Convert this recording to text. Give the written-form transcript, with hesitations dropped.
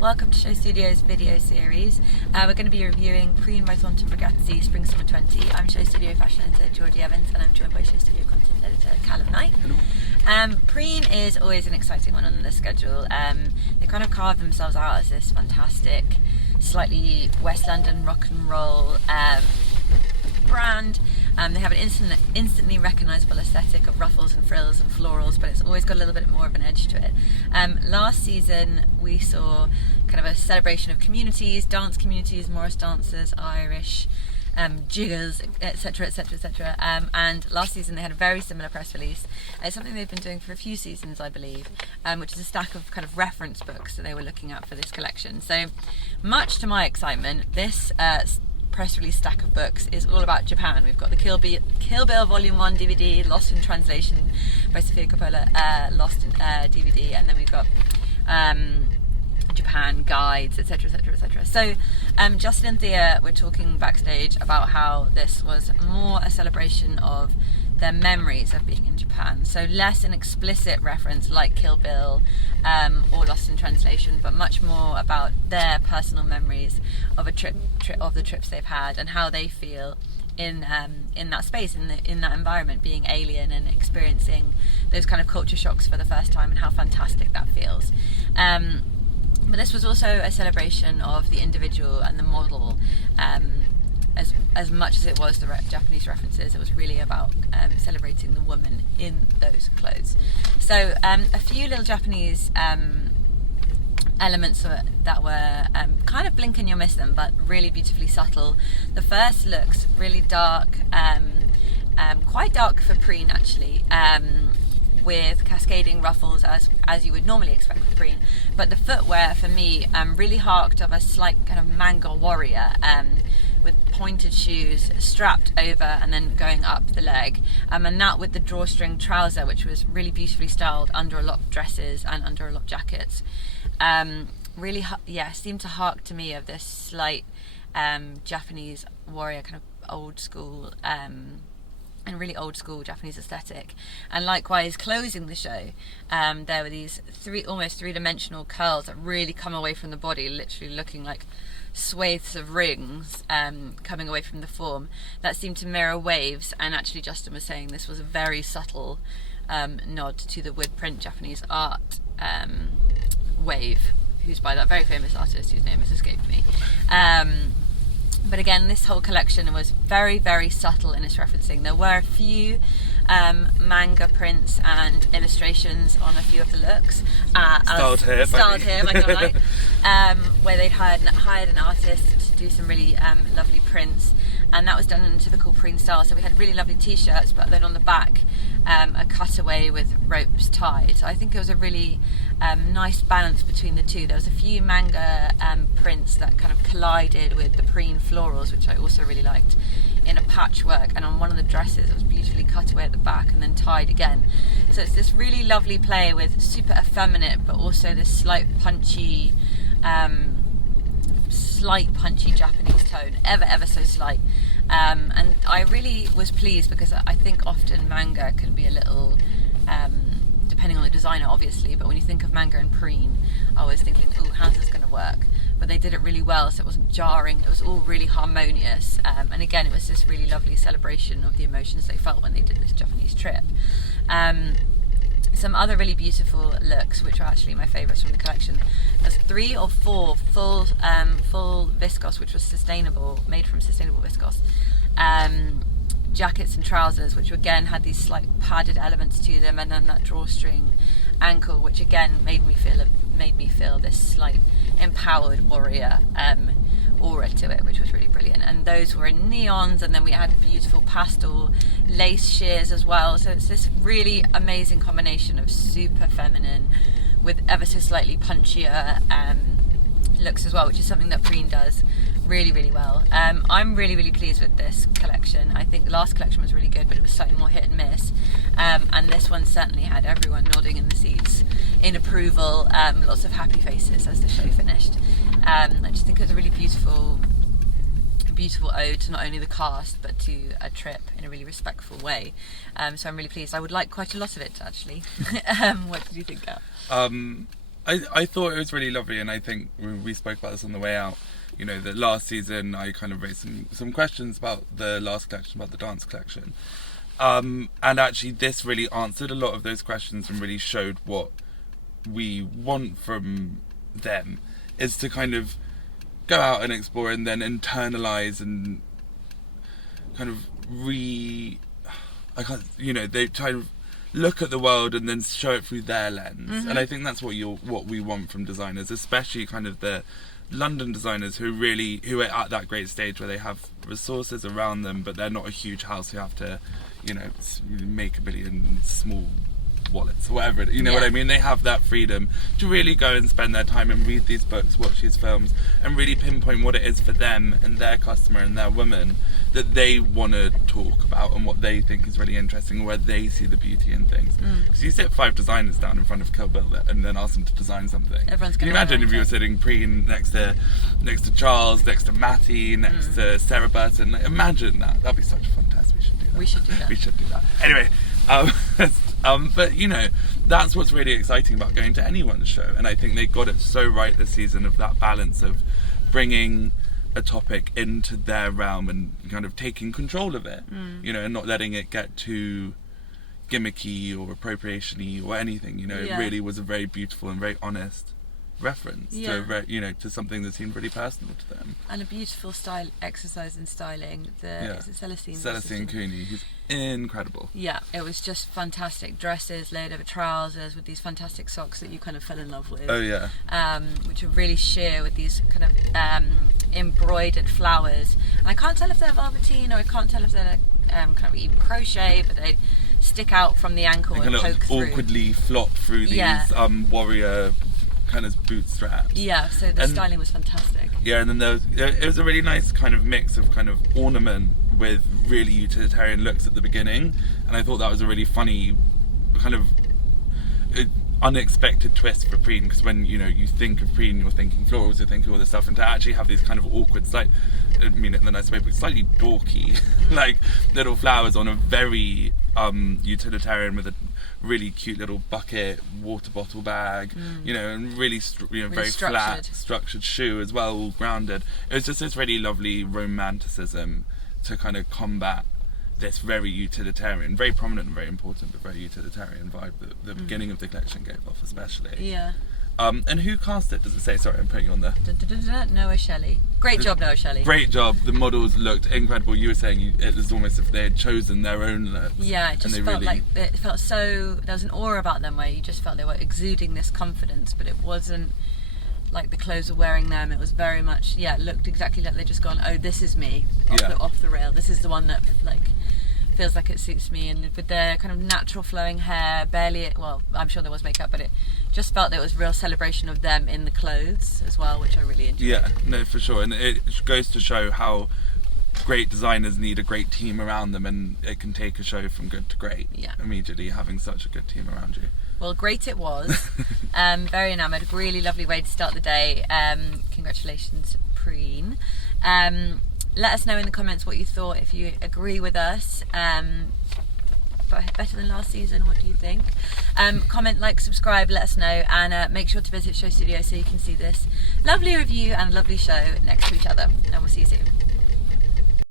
Welcome to SHOWstudio's video series. We're going to be reviewing Preen by Thornton Bregazzi Spring Summer 20. I'm SHOWstudio fashion editor Georgina Evans and I'm joined by SHOWstudio content editor Calum Knight. Preen is always an exciting one on the schedule. They kind of carve themselves out as this fantastic, slightly West London rock and roll brand. They have an instantly recognisable aesthetic of ruffles and frills and florals, but it's always got a little bit more of an edge to it. Last season we saw kind of a celebration of communities, dance communities, Morris dancers, Irish, jiggers, etc, etc, etc. And last season they had a very similar press release. It's something they've been doing for a few seasons, I believe, which is a stack of kind of reference books that they were looking at for this collection. So much to my excitement, this press release stack of books is all about Japan. We've got the Kill Bill Volume 1 DVD, Lost in Translation by Sofia Coppola, Lost in DVD, and then we've got Japan guides, etc, etc, etc. So Justin and Thea were talking backstage about how this was more a celebration of their memories of being in Japan, so less an explicit reference like Kill Bill or Lost in Translation, but much more about their personal memories of of the trips they've had and how they feel in that space, in that environment, being alien and experiencing those kind of culture shocks for the first time and how fantastic that feels. But this was also a celebration of the individual and the model. As much as it was the Japanese references, it was really about celebrating the woman in those clothes. So a few little Japanese elements that were kind of blink and you'll miss them, but really beautifully subtle. The first looks really dark, quite dark for Preen actually, with cascading ruffles as you would normally expect with Preen. But the footwear for me really harked of a slight kind of manga warrior, with pointed shoes strapped over and then going up the leg, and that with the drawstring trouser, which was really beautifully styled under a lot of dresses and under a lot of jackets. Really seemed to hark to me of this slight Japanese warrior kind of old school and really old school Japanese aesthetic. And likewise, closing the show, there were these almost three-dimensional curls that really come away from the body, literally looking like swathes of rings coming away from the form that seemed to mirror waves. And actually Justin was saying this was a very subtle nod to the wood print Japanese art wave, who's by that very famous artist whose name has escaped me. But again, this whole collection was very, very subtle in its referencing. There were a few manga prints and illustrations on a few of the looks. Styled here, like I like. Where they'd hired an artist to do some really lovely prints. And that was done in a typical Preen style. So we had really lovely t-shirts, but then on the back, a cutaway with ropes tied. So I think it was a really nice balance between the two. There was a few manga prints that kind of collided with the Preen florals, which I also really liked, in a patchwork. And on one of the dresses, it was beautifully cut away at the back and then tied again. So it's this really lovely play with super effeminate, but also this slight punchy Japanese tone, ever so slight. And I really was pleased, because I think often manga can be a little, depending on the designer obviously, but when you think of manga and Preen, I was thinking, oh, how's this going to work? But they did it really well, so it wasn't jarring, it was all really harmonious, and again it was this really lovely celebration of the emotions they felt when they did this Japanese trip. Some other really beautiful looks, which are actually my favourites from the collection. There's 3 or 4 full viscose, which was made from sustainable viscose, jackets and trousers, which again had these slight padded elements to them, and then that drawstring ankle, which again made me feel this slight empowered warrior aura to it, which was really brilliant. And those were in neons, and then we had beautiful pastel lace sheers as well. So it's this really amazing combination of super feminine with ever so slightly punchier looks as well, which is something that Preen does really, really well. I'm really, really pleased with this collection. I think the last collection was really good, but it was slightly more hit and miss. And this one certainly had everyone nodding in the seats in approval, lots of happy faces as the show finished. I just think it was a really beautiful ode to not only the cast but to a trip in a really respectful way. So I'm really pleased. I would like quite a lot of it actually. What did you think, Al? I thought it was really lovely, and I think we spoke about this on the way out. You know, that last season I kind of raised some questions about the last collection, about the dance collection. And actually this really answered a lot of those questions and really showed what we want from them, is to kind of go out and explore and then internalize and kind of they try to look at the world and then show it through their lens. Mm-hmm. And I think that's what we want from designers, especially kind of the London designers who are at that great stage where they have resources around them, but they're not a huge house who have to, you know, make a billion small wallets or whatever, you know what I mean? They have that freedom to really go and spend their time and read these books, watch these films, and really pinpoint what it is for them and their customer and their woman that they want to talk about and what they think is really interesting, where they see the beauty in things. Because you sit 5 designers down in front of Kill Bill and then ask them to design something. Everyone's Can you imagine if you were sitting Preen next to Charles, next to Matty, next to Sarah Burton? Like, imagine that. That'd be such a fun test. We should do that. We should do that. Anyway, but you know, that's what's really exciting about going to anyone's show, and I think they got it so right this season, of that balance of bringing a topic into their realm and kind of taking control of it, you know, and not letting it get too gimmicky or appropriation-y or anything. You know, it really was a very beautiful and very honest reference to something that seemed really personal to them, and a beautiful style exercise in styling. Is it Celestine Cooney, who's incredible. It was just fantastic. Dresses laid over trousers with these fantastic socks that you kind of fell in love with, which are really sheer with these kind of embroidered flowers, and I can't tell if they're velveteen or I can't tell if they're kind of even crochet, but they stick out from the ankle and poke through, awkwardly flop through these warrior kind of bootstraps. So the styling was fantastic. And then it was a really nice kind of mix of kind of ornament with really utilitarian looks at the beginning, and I thought that was a really funny kind of unexpected twist for Preen, because when you think of Preen, you're thinking florals, you're thinking all this stuff, and to actually have these kind of awkward, I mean it in the nice way, but slightly dorky like little flowers on a very utilitarian, with a really cute little bucket, water bottle bag, you know, and really very flat, structured shoe as well, all grounded. It was just this really lovely romanticism to kind of combat this very utilitarian, very prominent and very important, but very utilitarian vibe that the beginning of the collection gave off, especially. And who cast it? Does it say? Sorry, I'm putting you on the... Noah Shelley. Great job, Noah Shelley. Great job. The models looked incredible. You were saying it was almost as if they had chosen their own looks. It just felt like it felt so. There was an aura about them where you just felt they were exuding this confidence, but it wasn't like the clothes were wearing them. It was very much it looked exactly like they'd just gone, oh, this is me off the rail. This is the one that feels like it suits me, and with their kind of natural flowing hair, I'm sure there was makeup, but it just felt that it was a real celebration of them in the clothes as well, which I really enjoyed. No, for sure, and it goes to show how great designers need a great team around them, and it can take a show from good to great immediately, having such a good team around you. Well, great it was. Very enamoured. Really lovely way to start the day. Congratulations, Preen. Let us know in the comments what you thought, if you agree with us. Better than last season, what do you think? Comment, like, subscribe, let us know, and make sure to visit SHOWstudio so you can see this lovely review and lovely show next to each other. And we'll see you soon.